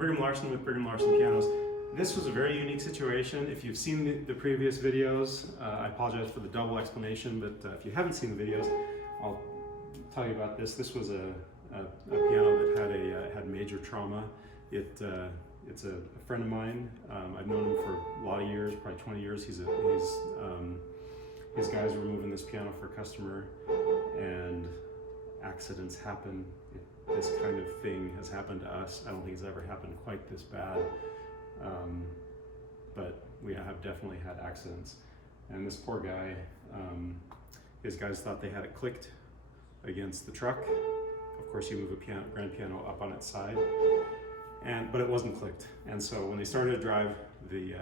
Brigham Larson with Brigham Larson Pianos. This was a very unique situation. If you've seen the previous videos, I apologize for the double explanation, but if you haven't seen the videos, I'll tell you about this. This was a piano that had major trauma. It's a friend of mine. I've known him for a lot of years, probably 20 years. His guys were moving this piano for a customer, and accidents happen. This kind of thing has happened to us. I don't think it's ever happened quite this bad, but we have definitely had accidents. And this poor guy, his guys thought they had it clicked against the truck. Of course, you move a grand piano up on its side, but it wasn't clicked. And so when they started to drive, the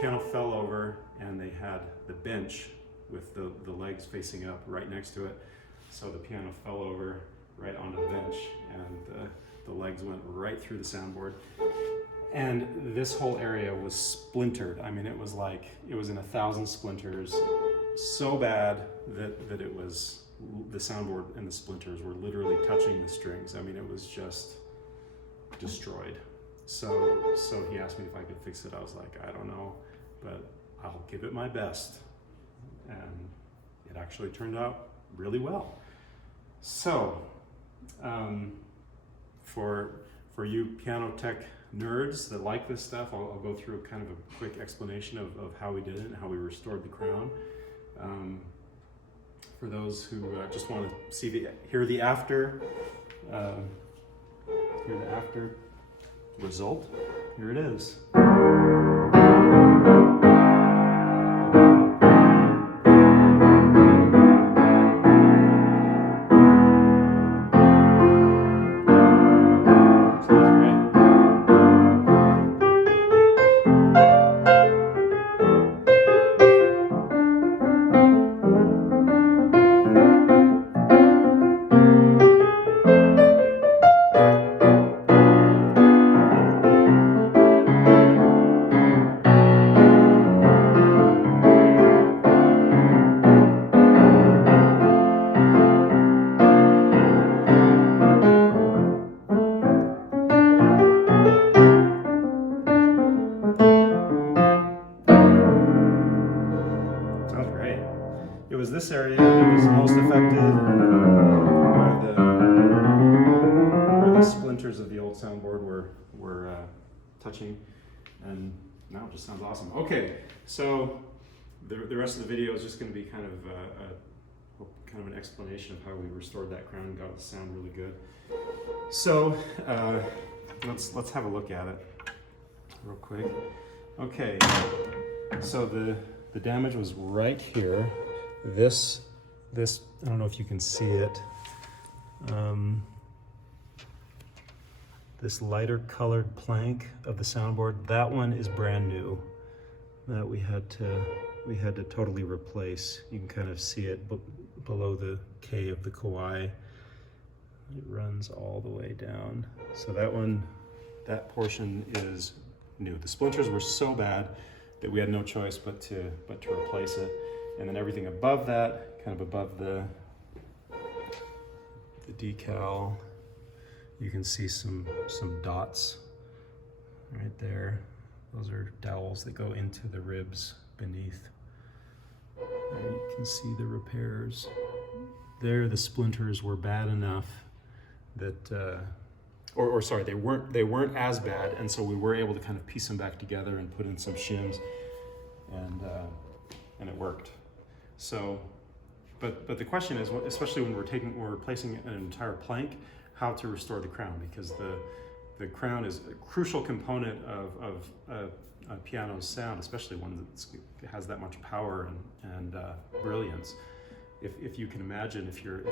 piano fell over, and they had the bench with the legs facing up right next to it. So the piano fell over right onto the bench, and the legs went right through the soundboard. And this whole area was splintered. I mean, it was in 1,000 splinters, so bad that it was, the soundboard and the splinters were literally touching the strings. I mean, it was just destroyed. So he asked me if I could fix it. I was like, I don't know, but I'll give it my best. And it actually turned out really well. So, for you piano tech nerds that like this stuff, I'll go through kind of a quick explanation of how we did it and how we restored the crown. For those who just want to hear the after result, here it is. It was this area that was most affected where the splinters of the old soundboard were touching, and now it just sounds awesome. Okay, so the rest of the video is just going to be kind of an explanation of how we restored that crown and got it to sound really good. So let's have a look at it real quick. Okay, so the damage was right here. This, I don't know if you can see it. This lighter colored plank of the soundboard, that one is brand new. That we had to totally replace. You can kind of see it below the K of the Kawai. It runs all the way down. So that portion is new. The splinters were so bad that we had no choice but to replace it. And then everything above that, kind of above the decal, you can see some dots right there. Those are dowels that go into the ribs beneath. And you can see the repairs. There, the splinters were bad enough that, sorry, they weren't as bad, and so we were able to kind of piece them back together and put in some shims, and it worked. So, but the question is, especially when we're replacing an entire plank, how to restore the crown, because the crown is a crucial component of a piano's sound, especially one that has that much power and brilliance. If you can imagine, if you're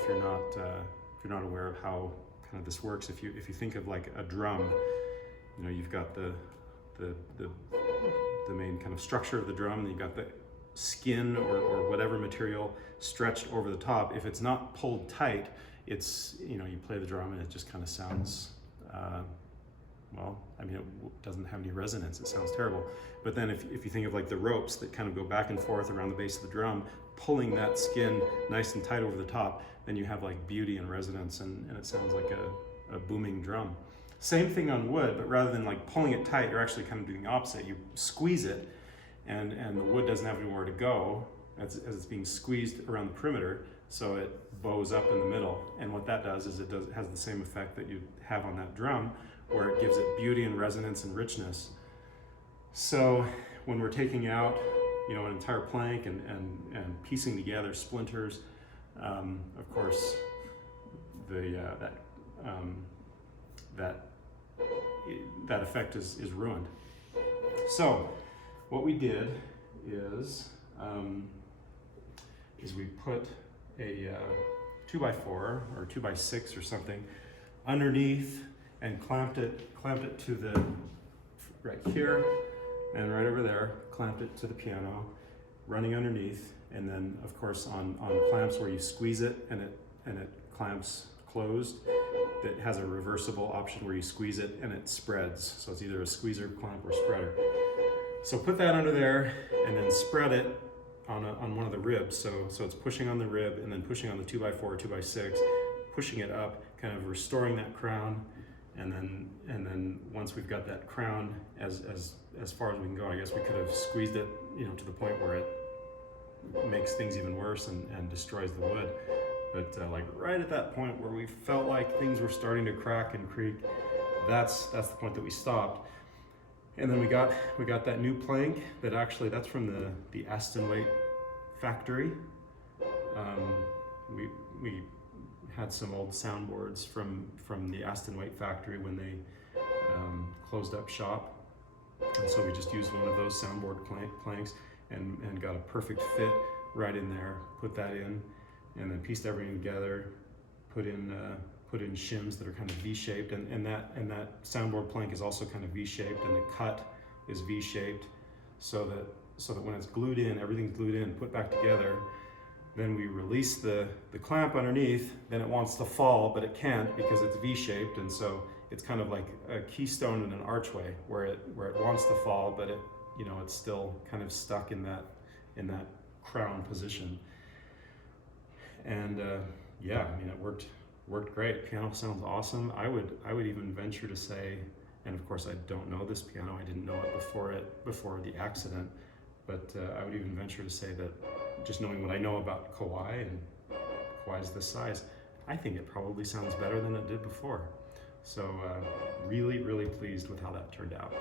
not aware of how kind of this works, if you think of like a drum, you know, you've got the main kind of structure of the drum, and you've got the skin or whatever material stretched over the top. If it's not pulled tight, it's, you know, you play the drum and it just kind of sounds, well, I mean, it doesn't have any resonance. It sounds terrible. But then if you think of like the ropes that kind of go back and forth around the base of the drum, pulling that skin nice and tight over the top, then you have like beauty and resonance, and it sounds like a booming drum. Same thing on wood, but rather than like pulling it tight, you're actually kind of doing the opposite. You squeeze it, and the wood doesn't have anywhere to go as it's being squeezed around the perimeter, so it bows up in the middle. And what that does is it has the same effect that you have on that drum, where it gives it beauty and resonance and richness. So when we're taking out, you know, an entire plank and piecing together splinters, of course, that effect is ruined. So what we did is we put a 2x4 or 2x6 or something underneath and clamped it to the right here and right over there, clamped it to the piano, running underneath, and then of course on clamps where you squeeze it and it clamps closed, that has a reversible option where you squeeze it and it spreads. So it's either a squeezer, clamp, or spreader. So put that under there and then spread it on one of the ribs. So it's pushing on the rib and then pushing on the 2x4 or 2x6, pushing it up, kind of restoring that crown. And then once we've got that crown as far as we can go, I guess we could have squeezed it, you know, to the point where it makes things even worse and destroys the wood. But like right at that point where we felt like things were starting to crack and creak, that's the point that we stopped. And then we got that new plank that actually, that's from the Aston Weight factory. We had some old soundboards from the Aston Weight factory when they closed up shop. And so we just used one of those soundboard planks and got a perfect fit right in there, put that in, and then pieced everything together, put in shims that are kind of V-shaped, and that soundboard plank is also kind of V-shaped, and the cut is V-shaped, so that when it's glued in, everything's glued in, put back together. Then we release the clamp underneath, then it wants to fall, but it can't because it's V-shaped, and so it's kind of like a keystone in an archway where it wants to fall, but it's still kind of stuck in that crown position. And yeah, I mean, it worked great. Piano sounds awesome. I would even venture to say, and of course I don't know this piano, I didn't know it before the accident, but I would even venture to say that just knowing what I know about Kawai, and Kawai's this size, I think it probably sounds better than it did before. So really, really pleased with how that turned out.